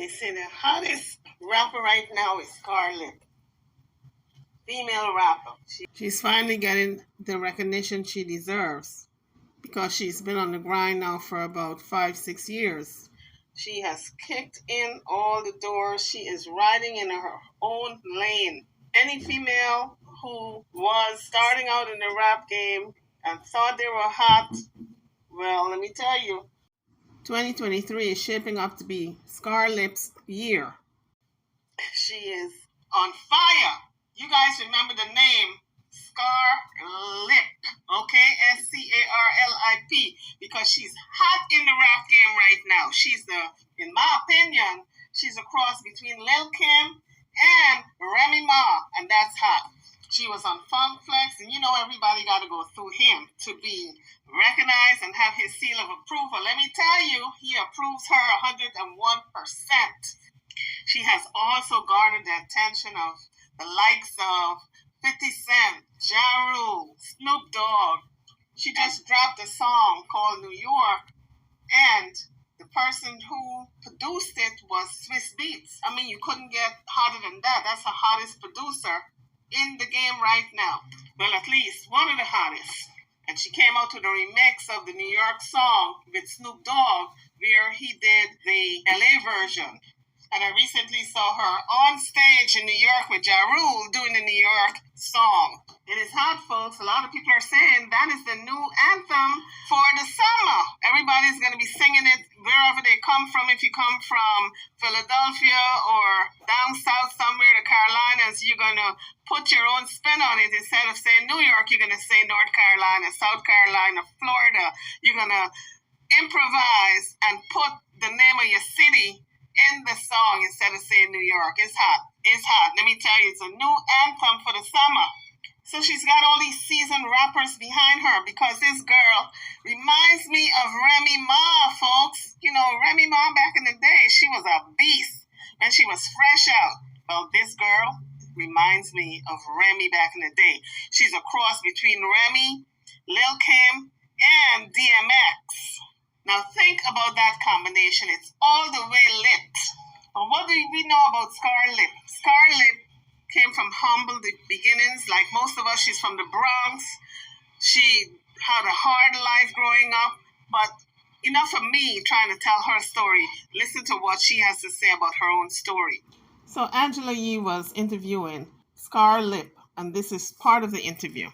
They say the hottest rapper right now is Scarlett. Female rapper. She's finally getting the recognition she deserves because she's been on the grind now for about 5-6 years. She has kicked in all the doors. She is riding in her own lane. Any female who was starting out in the rap game and thought they were hot, well, let me tell you, 2023 is shaping up to be Scarlett's year. She is on fire. You guys remember the name Scarlett, okay? Scarlip, because she's hot in the rap game right now. She's in my opinion, she's a cross between Lil Kim and Remy Ma, and that's hot. She was on Funk Flex, and you know everybody got to go through him to be recognized and have his seal of approval. Let me tell you, he approves her 101%. She has also garnered the attention of the likes of 50 Cent, Ja Rule, Snoop Dogg. She just dropped a song called New York, and the person who produced it was Swiss Beats. I mean, you couldn't get hotter than that. That's the hottest producer in the game right now. Well, at least one of the hottest. And she came out with a remix of the New York song with Snoop Dogg, where he did the LA version. And I recently saw her on stage in New York with Ja Rule doing the New York song. It is hot, folks. A lot of people are saying that is the new anthem for the summer. Everybody's going to be singing it wherever they come from. If you come from Philadelphia or down south somewhere, the Carolinas, you're going to put your own spin on it. Instead of saying New York, you're going to say North Carolina, South Carolina, Florida. You're going to improvise and put the name of your city in the song instead of saying New York. It's hot. It's hot. Let me tell you, it's a new anthem for the summer. So she's got all these seasoned rappers behind her because this girl reminds me of Remy Ma, folks. You know, Remy Ma back in the day, she was a beast and she was fresh out. Well, this girl reminds me of Remy back in the day. She's a cross between Remy, Lil Kim, and DMX. Now think about that combination. It's all the way lit. But what do we know about Scarlett? Scarlett came from humble beginnings. Like most of us, she's from the Bronx. She had a hard life growing up. But enough of me trying to tell her story. Listen to what she has to say about her own story. So Angela Yee was interviewing Scarlett, and this is part of the interview.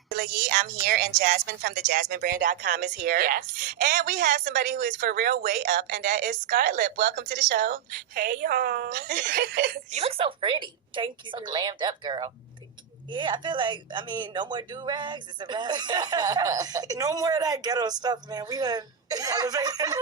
I'm here, and Jasmine from thejasminebrand.com is here. Yes. And we have somebody who is for real way up, and that is Scarlett. Welcome to the show. Hey, y'all. You look so pretty. Thank you. So glammed up, girl. Thank you. Yeah, I feel like, no more do-rags. It's a wrap. No more of that ghetto stuff, man. We done elevated.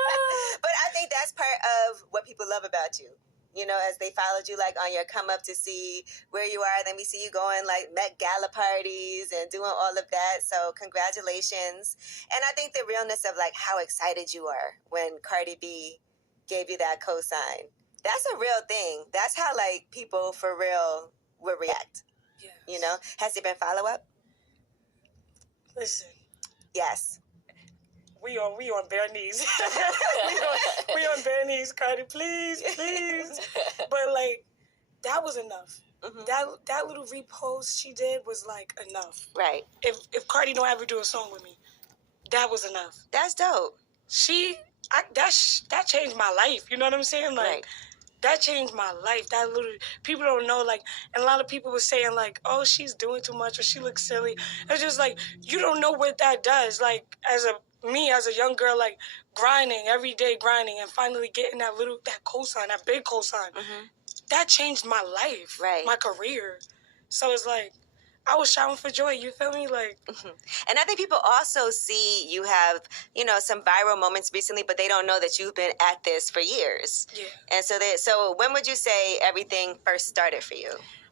But I think that's part of what people love about you. You know, as they followed you, like, on your come up to see where you are. Then we see you going, like, Met Gala parties and doing all of that. So congratulations. And I think the realness of, like, how excited you are when Cardi B gave you that cosign. That's a real thing. That's how, like, people for real would react. Yes. You know? Has there been follow-up? Listen. Yes. We on bare knees. we on bare knees, Cardi. Please. But like, that was enough. Mm-hmm. That little repost she did was like enough. Right. If Cardi don't ever do a song with me, that was enough. That's dope. That changed my life. You know what I'm saying? Like, right. That changed my life. That little, people don't know, like, and a lot of people were saying, like, oh, she's doing too much or she looks silly. It's just like, you don't know what that does. Like, as a young girl, like, grinding, every day grinding, and finally getting that cosign, that big cosign, mm-hmm. that changed my life, right. my career. So it's like, I was shouting for joy, you feel me? Like, mm-hmm. And I think people also see you have, some viral moments recently, but they don't know that you've been at this for years. Yeah. And so when would you say everything first started for you?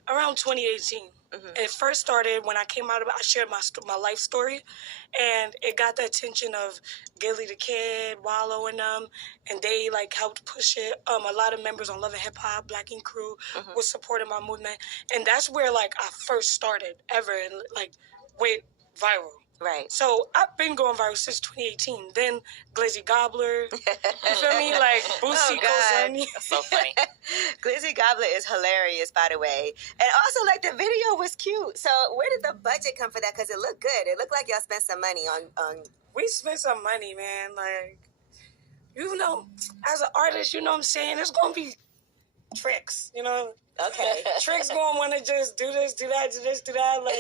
Around 2018. Mm-hmm. It first started when I came out. I shared my life story, and it got the attention of Gilly the Kid, Wallow, and them, and they like helped push it. A lot of members on Love and Hip Hop, Black Ink Crew, mm-hmm. was supporting my movement, and that's where like I first started ever, and like went viral. Right. So I've been going viral since 2018. Then Glizzy Gobbler, you feel me? Like Boosie Kozani. That's so funny. Glizzy Gobbler is hilarious, by the way. And also, like, the video was cute. So where did the budget come for that? Because it looked good. It looked like y'all spent some money on... We spent some money, man. Like, you know, as an artist, you know what I'm saying? There's going to be tricks, you know? Okay. Tricks going to want to just do this, do that, do this, do that. Like,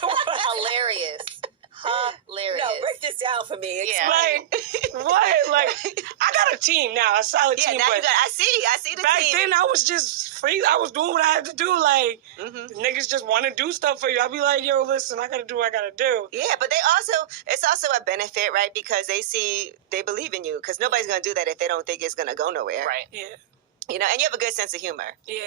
Hilarious. Hilarious. No, break this down for me. Yeah. like, what? Like, I got a team now, a solid Yeah, team. now But you got... I see the back team. then, I was just free. I was doing what I had to do. Like, niggas just want to do stuff for you. I'll be like, yo, listen, I got to do what I got to do. Yeah, but it's also a benefit, right? Because they believe in you. Because nobody's going to do that if they don't think it's going to go nowhere. Right. Yeah. You know, and you have a good sense of humor. Yeah.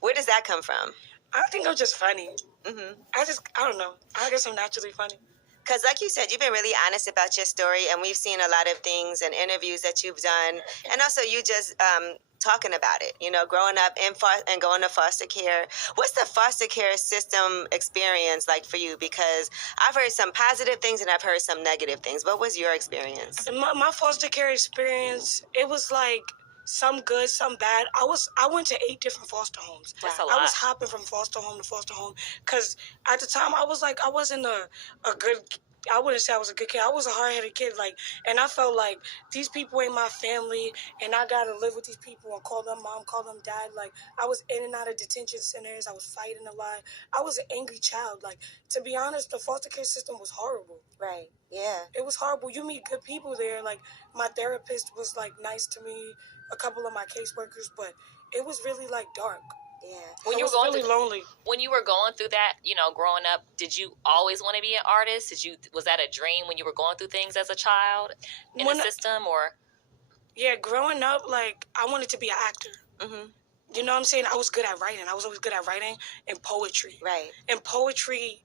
Where does that come from? I think I'm just funny. Mm-hmm. I don't know. I guess I'm naturally funny. Because like you said, you've been really honest about your story, and we've seen a lot of things and interviews that you've done, and also you just talking about it, you know, growing up and going to foster care. What's the foster care system experience like for you? Because I've heard some positive things and I've heard some negative things. What was your experience? My foster care experience, it was like some good, some bad. I went to 8 different foster homes. That's a I lot. was hopping from foster home to foster home because at the time I wasn't a good. I wouldn't say I was a good kid. I was a hard-headed kid, like, and I felt like these people ain't my family, and I gotta live with these people and call them mom, call them dad. Like, I was in and out of detention centers. I was fighting a lot. I was an angry child. Like, to be honest, the foster care system was horrible. Right. Yeah. It was horrible. You meet good people there. Like, my therapist was, like, nice to me, a couple of my caseworkers, but it was really, like, dark. Yeah. When I you were was going really through, lonely. when you were going through that, you know, growing up, did you always want to be an artist? Was that a dream when you were going through things as a child in the system, or? Yeah, growing up, like, I wanted to be an actor. Mm-hmm. You know what I'm saying? I was good at writing. I was always good at writing and poetry. Right. And poetry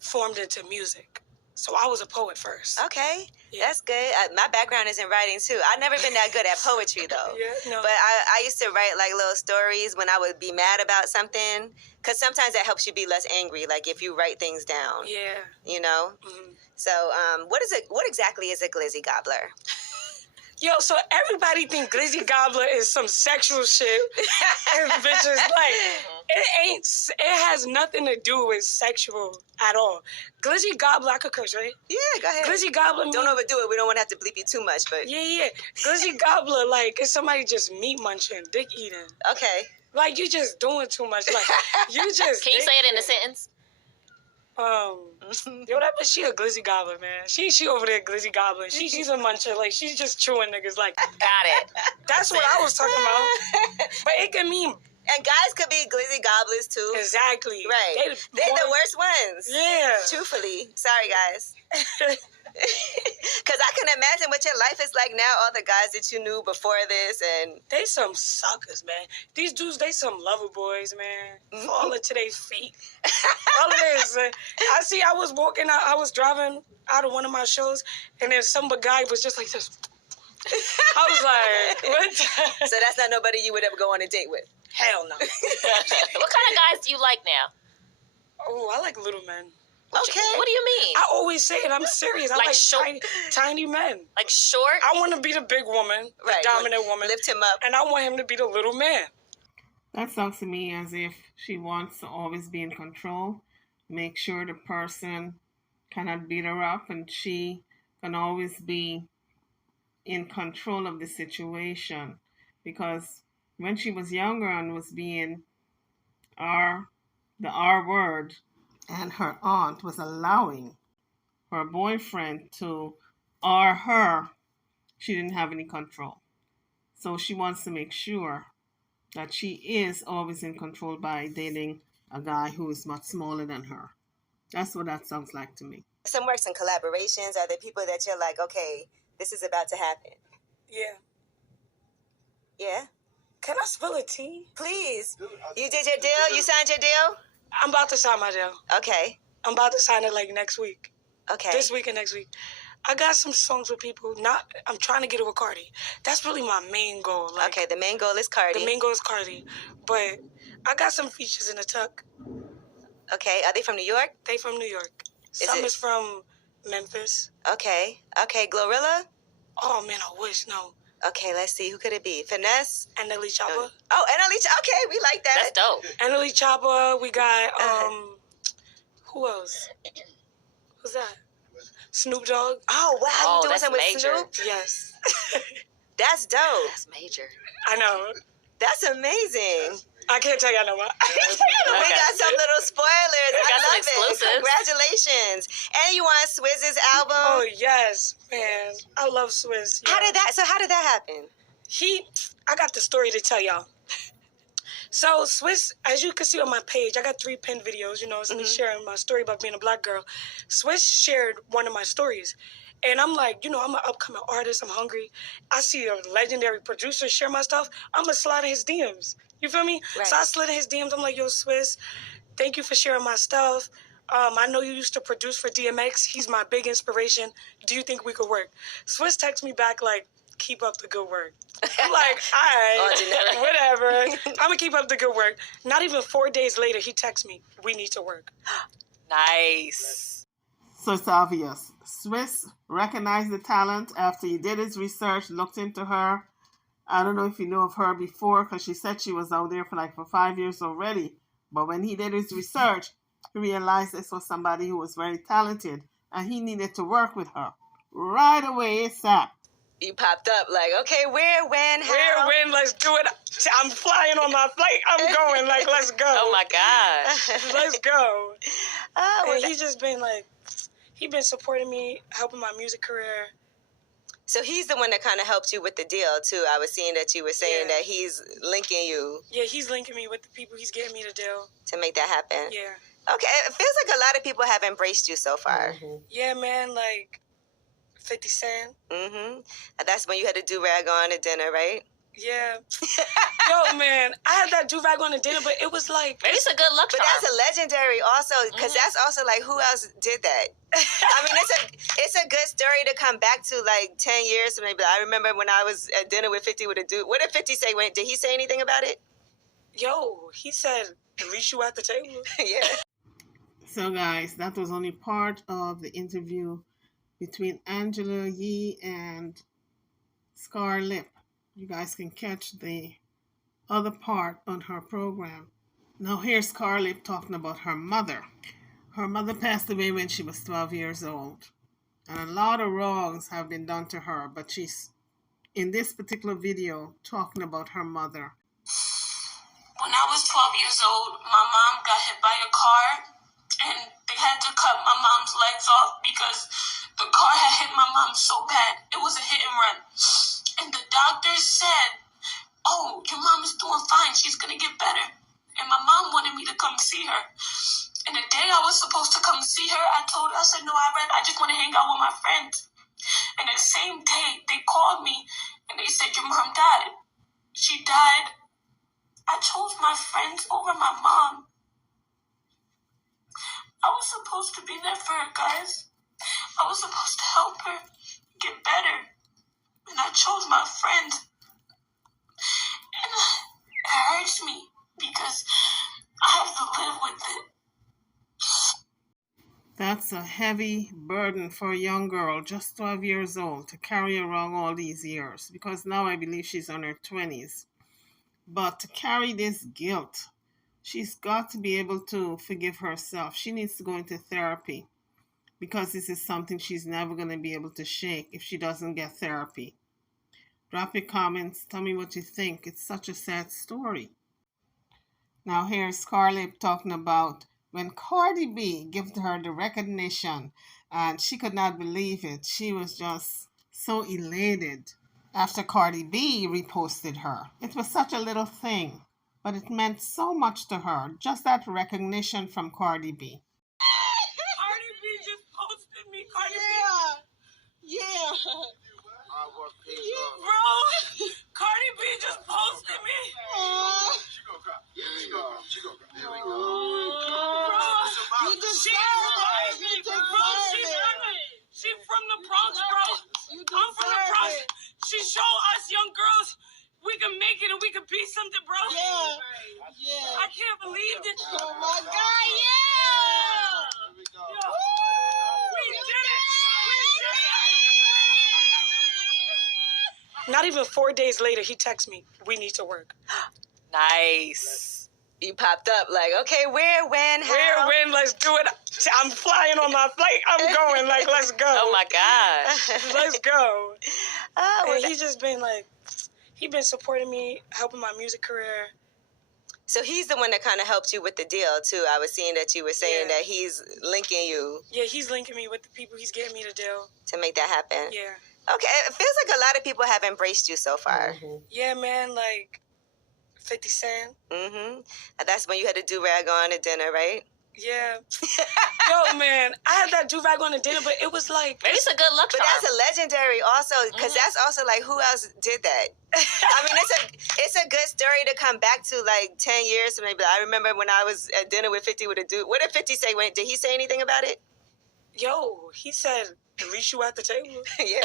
formed into music. So I was a poet first. Okay. Yeah. That's good. My background is in writing, too. I've never been that good at poetry, though. Yeah, no. But I used to write, like, little stories when I would be mad about something. Because sometimes that helps you be less angry, like, if you write things down. Yeah. You know? Mm-hmm. So, what exactly is a glizzy gobbler? Yo, so everybody think Glizzy Gobbler is some sexual shit. And bitches, like, it has nothing to do with sexual at all. Glizzy Gobbler, I could curse, right? Yeah, go ahead. Glizzy Gobbler means... Don't overdo it. We don't want to have to bleep you too much, but... Yeah. Glizzy Gobbler, like, is somebody just meat munching, dick eating. Okay. Like, you just doing too much. Like, you just... Can you say it in a sentence? Yo, that bitch, she a glizzy gobbler, man. She over there glizzy gobbling. She's a muncher. Like, she's just chewing niggas. Like, Got it. that's what I was talking about. But it can mean And guys could be glizzy gobblers, too. exactly. Right. They're the worst ones. Yeah. Truthfully. Sorry, guys. Because I can imagine what your life is like now, all the guys that you knew before this, and... They some suckers, man. These dudes, they some lover boys, man. Falling to their feet. All it is. I was walking out, I was driving out of one of my shows, and then some guy was just like this. I was like, what? So that's not nobody you would ever go on a date with? Hell no. What kind of guys do you like now? Oh, I like little men. Okay. What do you mean? I always say it. I'm serious. I Like like short- tiny men. Like short? I want to be the big woman, the Right. dominant woman, Lift him up. and I want him to be the little man. That sounds to me as if she wants to always be in control, make sure the person cannot beat her up, and she can always be in control of the situation. Because when she was younger and was being the R word, and her aunt was allowing her boyfriend to R her, she didn't have any control. So she wants to make sure that she is always in control by dating a guy who is much smaller than her. That's what that sounds like to me. Some works and collaborations. Are there people that you're like, okay, this is about to happen? Yeah. Yeah? Can I spill a tea? Please. You did your deal? You signed your deal? I'm about to sign my deal. Okay. I'm about to sign it like next week. Okay. This week and next week. I got some songs with people. I'm trying to get it with Cardi. That's really my main goal. Like, Okay, the main goal is Cardi. the main goal is Cardi. But I got some features in the tuck. Okay, are they from New York? They from New York. Is Some it- is from Memphis. Okay. Glorilla? Oh, man, I wish, no. Okay, let's see. Who could it be? Finesse? Annalise Chopper. Oh, Annalise. Okay, we like that. That's dope. Annalise Chopper. We got, who else? Who's that? Snoop Dogg. Oh, wow. You doing something with major. Snoop? Yes. That's dope. That's major. I know. That's amazing. I can't tell y'all no more. We got some little spoilers. We got I some love exclusives. it. Congratulations. And you on Swizz's album? Oh, yes, man. I love Swizz. Yeah. How did that happen? I got the story to tell y'all. So Swizz, as you can see on my page, I got 3 pinned videos, it's me sharing my story about being a black girl. Swizz shared one of my stories. And I'm like, I'm an upcoming artist. I'm hungry. I see a legendary producer share my stuff. I'm going to slide in his DMs. You feel me? Right. So I slid in his DMs. I'm like, yo, Swizz, thank you for sharing my stuff. I know you used to produce for DMX. He's my big inspiration. Do you think we could work? Swizz texts me back like, keep up the good work. I'm like, all right, whatever. I'm going to keep up the good work. Not even 4 days later, he texts me, we need to work. Nice. So it's obvious. Swizz recognized the talent after he did his research, looked into her. I don't know if you know of her before, because she said she was out there for 5 years already. But when he did his research, he realized this was somebody who was very talented, and he needed to work with her right away, ASAP. You popped up like, okay, where, when, how? Where, when, let's do it. I'm flying on my flight. I'm going, let's go. Oh, my gosh. Let's go. Oh, and he's just been he been supporting me, helping my music career. so he's the one that kind of helped you with the deal, too. I was seeing that you were saying that he's linking you. Yeah, he's linking me with the people. He's getting me the deal. To make that happen. Yeah. Okay, it feels like a lot of people have embraced you so far. Yeah, man, 50 Cent. Mm-hmm. That's when you had a do-rag on at dinner, right? Yeah. Yo, man, I had that do-rag on the dinner, but it was Maybe it's a good luck But charm. that's a legendary also, because that's also who else did that? I mean, it's a good story to come back to 10 years from now. But I remember when I was at dinner with 50 with a dude. What did 50 say? Did he say anything about it? Yo, he said, at least you at the table. Yeah. So guys, that was only part of the interview between Angela Yee and Scar Lip. You guys can catch the other part on her program. Now here's Scar Lip talking about her mother. Her mother passed away when she was 12 years old. And a lot of wrongs have been done to her, but she's, in this particular video, talking about her mother. When I was 12 years old, my mom got hit by a car, and they had to cut my mom's legs off because the car had hit my mom so bad. It was a hit and run. And the doctors said, oh, your mom is doing fine. She's going to get better. And my mom wanted me to come see her. And the day I was supposed to come see her, I said, no, I just want to hang out with my friends. And the same day, they called me, and they said, your mom died. She died. I chose my friends over my mom. I was supposed to be there for her, guys. I was supposed to help her get better. And I chose my friends. And it hurts me because I have to live with it. That's a heavy burden for a young girl, just 12 years old, to carry around all these years. Because now I believe she's in her 20s. But to carry this guilt, she's got to be able to forgive herself. She needs to go into therapy. Because this is something she's never going to be able to shake if she doesn't get therapy. Drop your comments. Tell me what you think. It's such a sad story. Now here's Scarlett talking about when Cardi B gave her the recognition, and she could not believe it. She was just so elated after Cardi B reposted her. It was such a little thing, but it meant so much to her, just that recognition from Cardi B. Cardi B just posted me. Cardi B. Yeah. Bro, Cardi B just posted me. She gonna cry. There we go. Bro, You deserve it. She from the Bronx, bro. I'm from the Bronx. She showed us young girls we can make it and we can be something, bro. Yeah. I can't believe it. Oh my God, yeah. Yo, we did it. Not even 4 days later, he texts me, "We need to work." Nice. You popped up like, okay, where, when, how? Where, when, let's do it. I'm flying on my flight. I'm going. Like, let's go. Oh my gosh. Let's go. Oh, well, And he's just been like, he been supporting me, helping my music career. so he's the one that kind of helped you with the deal, too. I was seeing that you were saying Yeah. that he's linking you. Yeah, he's linking me with the people. He's getting me the deal. To make that happen. Yeah. Okay, it feels like a lot of people have embraced you so far. Mm-hmm. Yeah, man, like 50 Cent. Mm-hmm. That's when you had a do-rag on at dinner, right? Yeah. Yo, man, I had that do-rag on the dinner, but it was like... Maybe it's a good luck But charm. that's a legendary also, because that's also like, who else did that? I mean, it's a good story to come back to like 10 years from maybe. I remember when I was at dinner with 50 with a dude. What did 50 say? Did he say anything about it? Yo, he said, "At least you at the table." Yeah.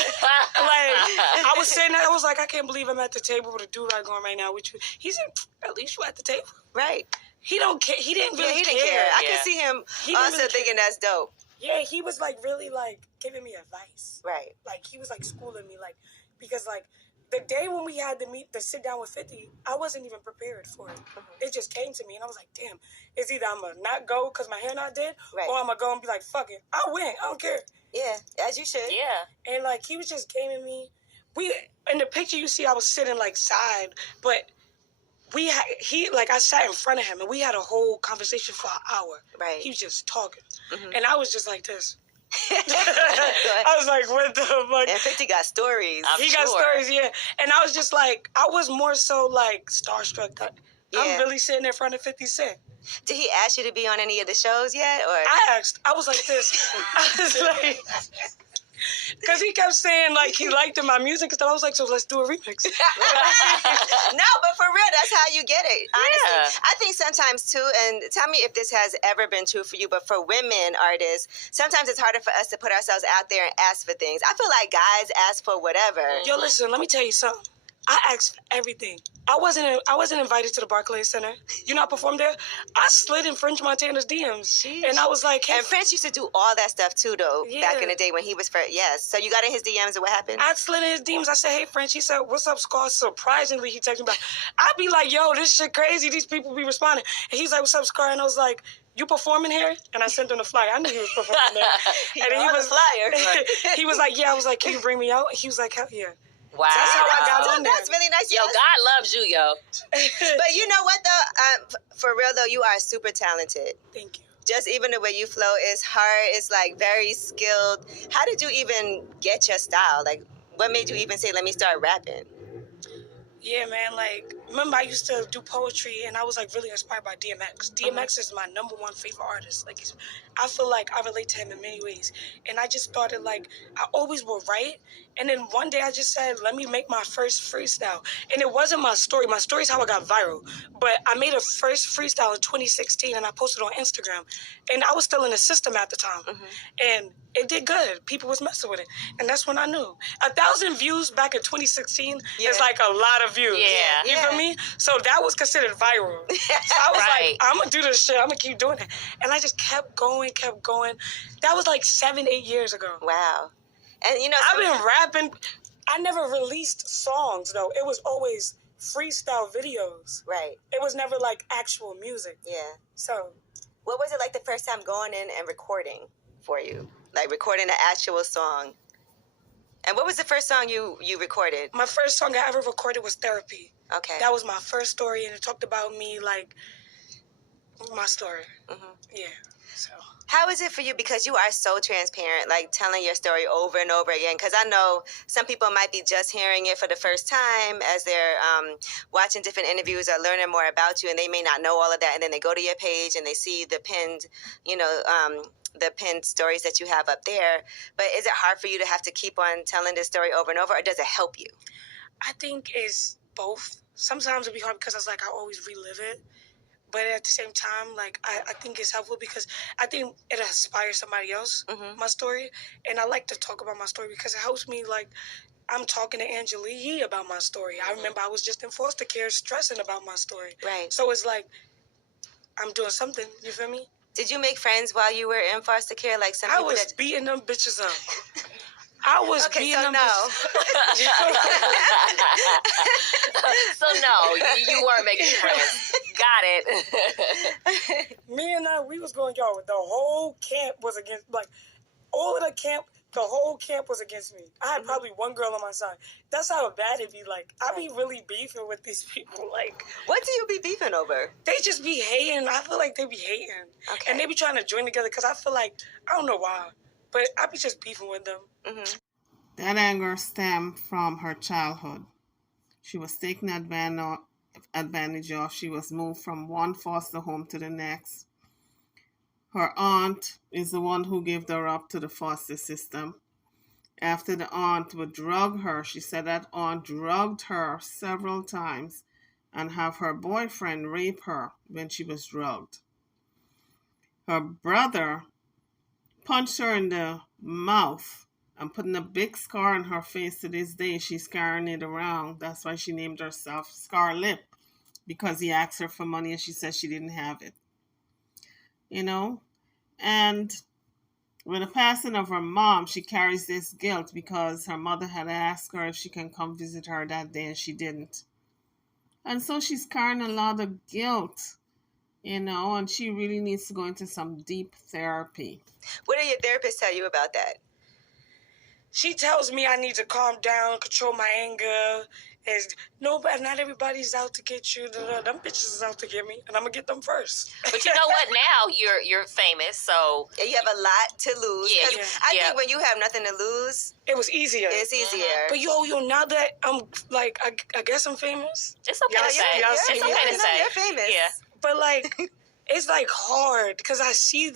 Like, I was saying that, I was like, I can't believe I'm at the table with a do-rag on right now with you. He said, "At least you at the table." Right. He don't care. He didn't really He didn't care. I Yeah. can see him He didn't also really thinking that's dope. Yeah, he was like really like giving me advice. Right. Like he was like schooling me, like, because like the day when we had to sit down with 50, I wasn't even prepared for it. It just came to me, and I was like, damn, it's either I'm gonna not go because my hair not did, Right. or I'm gonna go and be like, fuck it, I'll win, I don't care. Yeah, as you should. Yeah. And like he was just giving me, in the picture you see, I was sitting like side, but I sat in front of him and we had a whole conversation for an hour. Right. He was just talking, Mhm. and I was just like this. I was like, what the fuck? And 50 got stories. I'm He got sure. stories, yeah. And I was just like, I was more so like starstruck. Yeah. I'm really sitting in front of 50 Cent. Did he ask you to be on any of the shows yet? Or I was like this. I was like, because he kept saying like he liked my music and stuff. I was like, so let's do a remix. No, but for real, that's how you get it. Honestly, Yeah. I think sometimes too, and tell me if this has ever been true for you, but for women artists, sometimes it's harder for us to put ourselves out there and ask for things. I feel like guys ask for whatever. Yo, listen, let me tell you something. I asked for everything. I wasn't invited to the Barclays Center. You know, I performed there. I slid in French Montana's DMs, Sheesh. and I was like, hey, And Prince used to do all that stuff too, though, back in Yeah. the day when he was first. Yes. So you got in his DMs and what happened? I slid in his DMs. I said, hey, French. He said, what's up, Scar? Surprisingly, he texted me back. I'd be like, yo, this shit crazy. These people be responding. And he's like, what's up, Scar? And I was like, you performing here? And I sent him the flyer. I knew he was performing there. And he was flyer. he was like, yeah. I was like, can you bring me out? And he was like, hell yeah. Wow. That's how I got on there. That's really nice. Yo, Yes. God loves you, yo. But you know what, though? For real, though, you are super talented. Thank you. Just even the way you flow is hard. It's like very skilled. How did you even get your style? Like, what made you even say, let me start rapping? Yeah, man. Like, remember I used to do poetry, and I was like really inspired by DMX. DMX is my #1 favorite artist. Like, I feel like I relate to him in many ways. And I just started like, I always would write. And then one day I just said, let me make my first freestyle. And it wasn't my story. My story is how I got viral. But I made a first freestyle in 2016, and I posted on Instagram. And I was still in the system at the time. And it did good. People was messing with it. And that's when I knew. 1,000 views back in 2016 is like a lot of views. Yeah. You feel me? So that was considered viral. So I was Right. like, I'm going to do this shit. I'm going to keep doing it. And I just kept going. That was like 7-8 years ago. Wow. And, you know, I've been rapping. I never released songs, though. It was always freestyle videos. Right. It was never like actual music. Yeah. So What was it like the first time going in and recording for you? Like recording an actual song? And what was the first song you recorded? my first song I ever recorded was Therapy. Okay. That was my first story, and it talked about me, like, my story. Mhm. Yeah. So How is it for you? Because you are so transparent, like telling your story over and over again. Because I know some people might be just hearing it for the first time as they're watching different interviews or learning more about you, and they may not know all of that. And then they go to your page and they see the pinned, the pinned stories that you have up there. But is it hard for you to have to keep on telling this story over and over, or does it help you? I think it's both. Sometimes it'd be hard because it's like I always relive it. But at the same time, like, I think it's helpful because I think it inspires somebody else, my story. And I like to talk about my story because it helps me, like, I'm talking to Angela Yee about my story. I remember I was just in foster care stressing about my story. Right. So it's like, I'm doing something, you feel me? Did you make friends while you were in foster care? Like some I people was that... beating them bitches up. I was Okay, beating so them. no. So no, you weren't making friends. Got it. Me and we was going, yo, the whole camp was against, like, all of the camp, the whole camp was against me. I had probably one girl on my side. That's how bad it be. Like, I be really beefing with these people. Like, What do you be beefing over? they just be hating. I feel like they be hating. Okay. And they be trying to join together because I feel like, I don't know why, but I be just beefing with them. Mm-hmm. That anger stemmed from her childhood. She was taken advantage of. She was moved from one foster home to the next. Her aunt is the one who gave her up to the foster system. After the aunt would drug her, she said that aunt drugged her several times and have her boyfriend rape her when she was drugged. Her brother punched her in the mouth and putting a big scar on her face. To this day. She's carrying it around. That's why she named herself Scar Lip, because he asked her for money and she said she didn't have it. And with the passing of her mom, she carries this guilt because her mother had asked her if she can come visit her that day and she didn't. And so she's carrying a lot of guilt, and she really needs to go into some deep therapy. What did your therapist tell you about that? She tells me I need to calm down, control my anger. Not everybody's out to get you. Them bitches is out to get me, and I'm gonna get them first. But you know what? Now you're famous, so And you have a lot to lose. Yeah, 'Cause I think when you have nothing to lose, it was easier. it's easier. But yo, now that I'm like, I guess I'm famous. it's okay to say. It's okay to say. You're famous. Yeah. But like, it's like hard because I see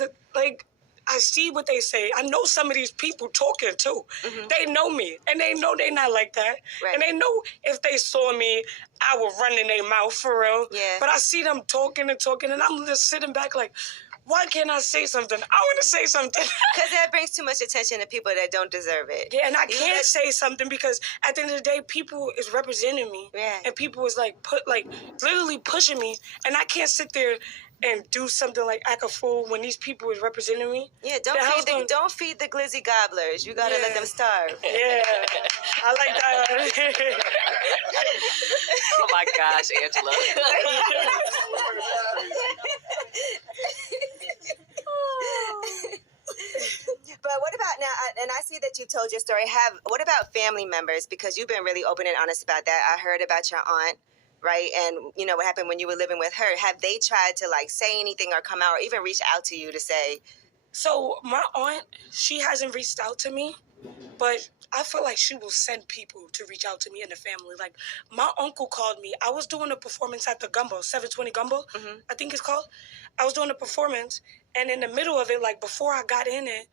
I see what they say. I know some of these people talking too. Mm-hmm. They know me, and they know they not like that. Right. And they know if they saw me, I would run in their mouth for real. Yeah. But I see them talking, and I'm just sitting back like, why can't I say something? I want to say something. Because that brings too much attention to people that don't deserve it. Yeah, and I can't say something because at the end of the day, people is representing me. Yeah. And people is literally pushing me, and I can't sit there and do something like act a fool when these people is representing me. Yeah, don't feed the glizzy gobblers. You gotta let them starve. Yeah, I like that. Oh my gosh, Angela. But what about now, and I see that you told your story, what about family members? Because you've been really open and honest about that. I heard about your aunt, right? And what happened when you were living with her. Have they tried to say anything or come out or even reach out to you to say? So my aunt, she hasn't reached out to me, but I feel like she will send people to reach out to me in the family. Like, my uncle called me. I was doing a performance at the Gumbo, 720 Gumbo, I think it's called. I was doing a performance, and in the middle of it, before I got in it,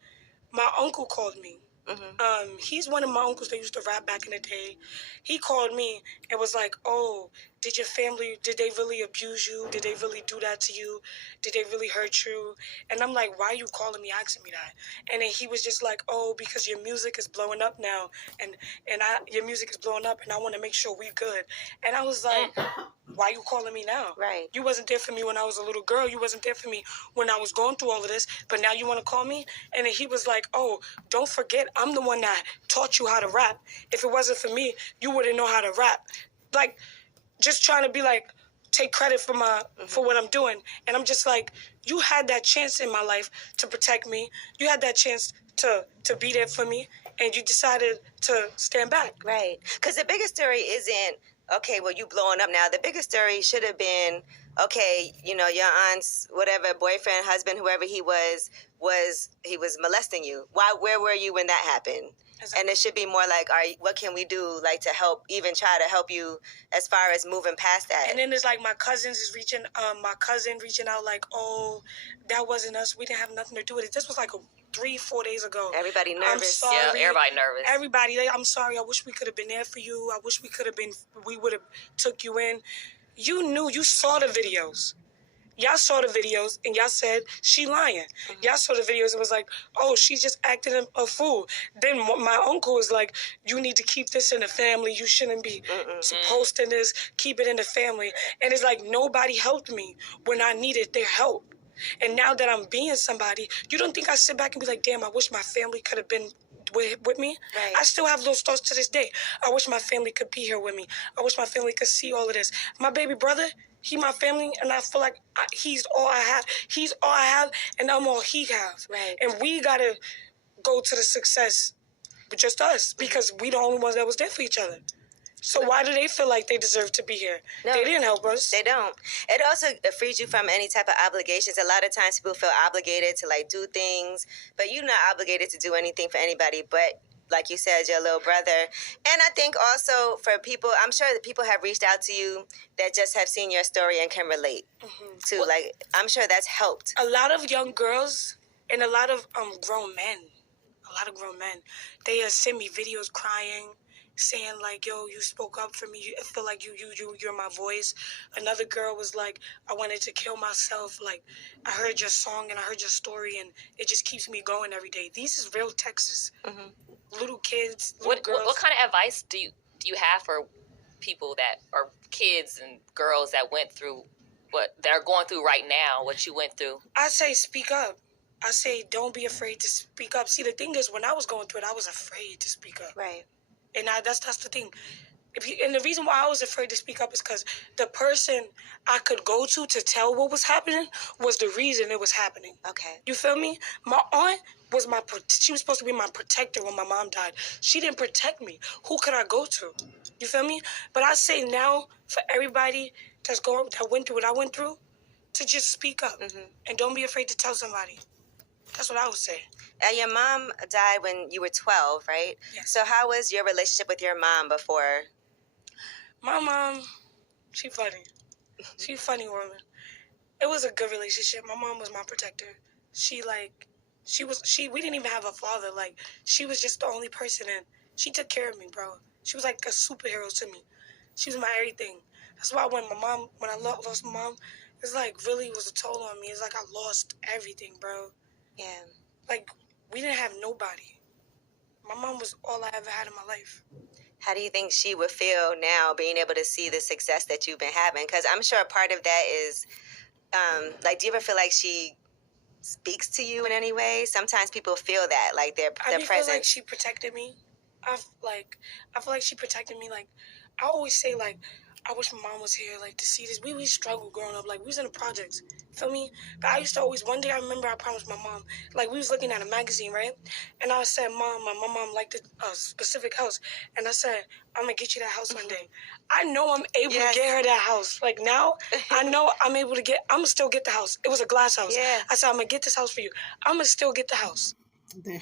my uncle called me. Mm-hmm. He's one of my uncles that used to rap back in the day. He called me and was like, oh, did your family, did they really abuse you? Did they really do that to you? Did they really hurt you? And I'm like, why are you calling me asking me that? And then he was just like, oh, because your music is blowing up now. And your music is blowing up and I want to make sure we good. And I was like, why are you calling me now? Right. You wasn't there for me when I was a little girl. You wasn't there for me when I was going through all of this. But now you want to call me? And then he was like, oh, don't forget, I'm the one that taught you how to rap. If it wasn't for me, you wouldn't know how to rap. Just trying to be take credit for what I'm doing. And I'm just like, you had that chance in my life to protect me. You had that chance to be there for me. And you decided to stand back. Right. Because the biggest story isn't, okay, well, you blowing up now. The biggest story should have been, okay, your aunt's whatever, boyfriend, husband, whoever he was molesting you. Where were you when that happened? And it should be more what can we do to help, even try to help you as far as moving past that? And then there's my cousin reaching out oh, that wasn't us. We didn't have nothing to do with it. This was 3-4 days ago. Everybody nervous. I'm sorry. Yeah, everybody nervous. Everybody, I'm sorry. I wish we could have been there for you. I wish we would have took you in. You saw the videos. Y'all saw the videos and y'all said she lying. Mm-hmm. Y'all saw the videos and was like, oh, she's just acting a fool. Then my uncle was like, you need to keep this in the family. You shouldn't be posting this. Keep it in the family. And it's nobody helped me when I needed their help. And now that I'm being somebody, you don't think I sit back and be like, damn, I wish my family could have been with me. Right. I still have those thoughts to this day. I wish my family could be here with me. I wish my family could see all of this. My baby brother, he my family, and I feel like he's all I have. He's all I have, and I'm all he have. Right. And we gotta go to the success with just us, because we the only ones that was there for each other. So why do they feel like they deserve to be here? No, they didn't help us. They don't. It also frees you from any type of obligations. A lot of times people feel obligated to like do things, but you're not obligated to do anything for anybody but, like you said, your little brother. And I think also for people, I'm sure that people have reached out to you that just have seen your story and can relate to, like, I'm sure that's helped. A lot of young girls and a lot of grown men, they send me videos crying, saying like, yo, you spoke up for me. I feel like you're my voice. Another girl was like, I wanted to kill myself. Like, I heard your song and I heard your story, and it just keeps me going every day. These is real Texas. Little kids, little girls. What kind of advice do you have for people that are kids and girls that went through what they're going through right now, what you went through? I say speak up. I say don't be afraid to speak up. See, the thing is, when I was going through it, I was afraid to speak up. Right. And that's the thing. And the reason why I was afraid to speak up is because the person I could go to tell what was happening was the reason it was happening. Okay. You feel me? My aunt was she was supposed to be my protector when my mom died. She didn't protect me. Who could I go to? You feel me? But I say now for everybody that went through what I went through, to just speak up and don't be afraid to tell somebody. That's what I would say. Your mom died when you were 12, right? Yes. So how was your relationship with your mom before? My mom, she funny. She a funny woman. It was a good relationship. My mom was my protector. We didn't even have a father. Like, she was just the only person, and she took care of me, bro. She was like a superhero to me. She was my everything. That's why when I lost my mom, it's like really was a toll on me. It's like I lost everything, bro. Yeah. Like, we didn't have nobody. My mom was all I ever had in my life. How do you think she would feel now being able to see the success that you've been having? Because I'm sure part of that is, like, do you ever feel like she speaks to you in any way? Sometimes people feel that, like their presence. I feel like she protected me. I feel like she protected me. Like, I always say, like, I wish my mom was here, like, to see this. We struggled growing up. Like, we was in the projects. Feel me? But I used to always, one day I remember I promised my mom, like, we was looking at a magazine, right? And I said, Mom, my mom liked a specific house. And I said, I'm going to get you that house one day. I know I'm able to get her that house. Like, now, I know I'm going to still get the house. It was a glass house. Yeah. I said, I'm going to get this house for you. I'm going to still get the house.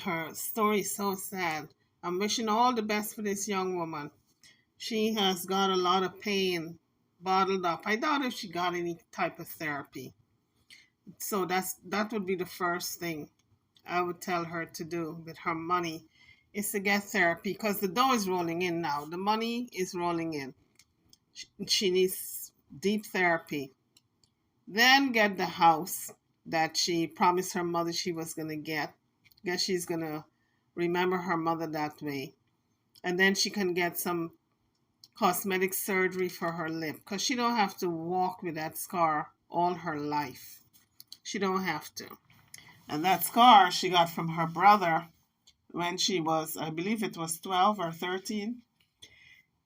Her story is so sad. I'm wishing all the best for this young woman. She has got a lot of pain bottled up. I doubt if she got any type of therapy. So that would be the first thing I would tell her to do with her money, is to get therapy, because the dough is rolling in now. The money is rolling in. She needs deep therapy. Then get the house that she promised her mother she was going to get. I guess she's going to remember her mother that way. And then she can get some cosmetic surgery for her lip, because she don't have to walk with that scar all her life. She don't have to. And that scar she got from her brother when she was, I believe it was 12 or 13.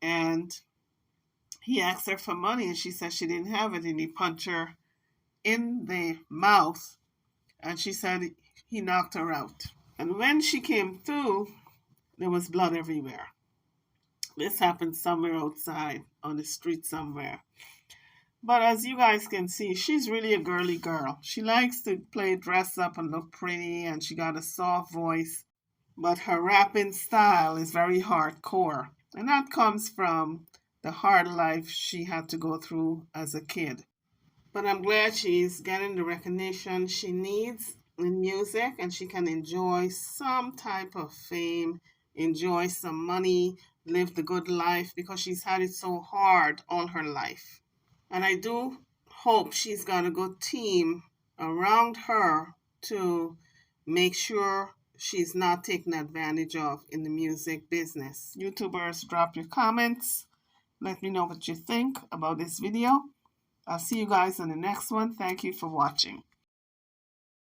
And he asked her for money and she said she didn't have it, and he punched her in the mouth, and she said he knocked her out. And when she came through, there was blood everywhere. This happened somewhere outside on the street somewhere. But as you guys can see, she's really a girly girl. She likes to play dress up and look pretty, and she got a soft voice. But her rapping style is very hardcore. And that comes from the hard life she had to go through as a kid. But I'm glad she's getting the recognition she needs in music, and she can enjoy some type of fame, enjoy some money, live the good life, because she's had it so hard all her life. And I do hope she's got a good team around her to make sure she's not taken advantage of in the music business. YouTubers, drop your comments. Let me know what you think about this video. I'll see you guys on the next one. Thank you for watching.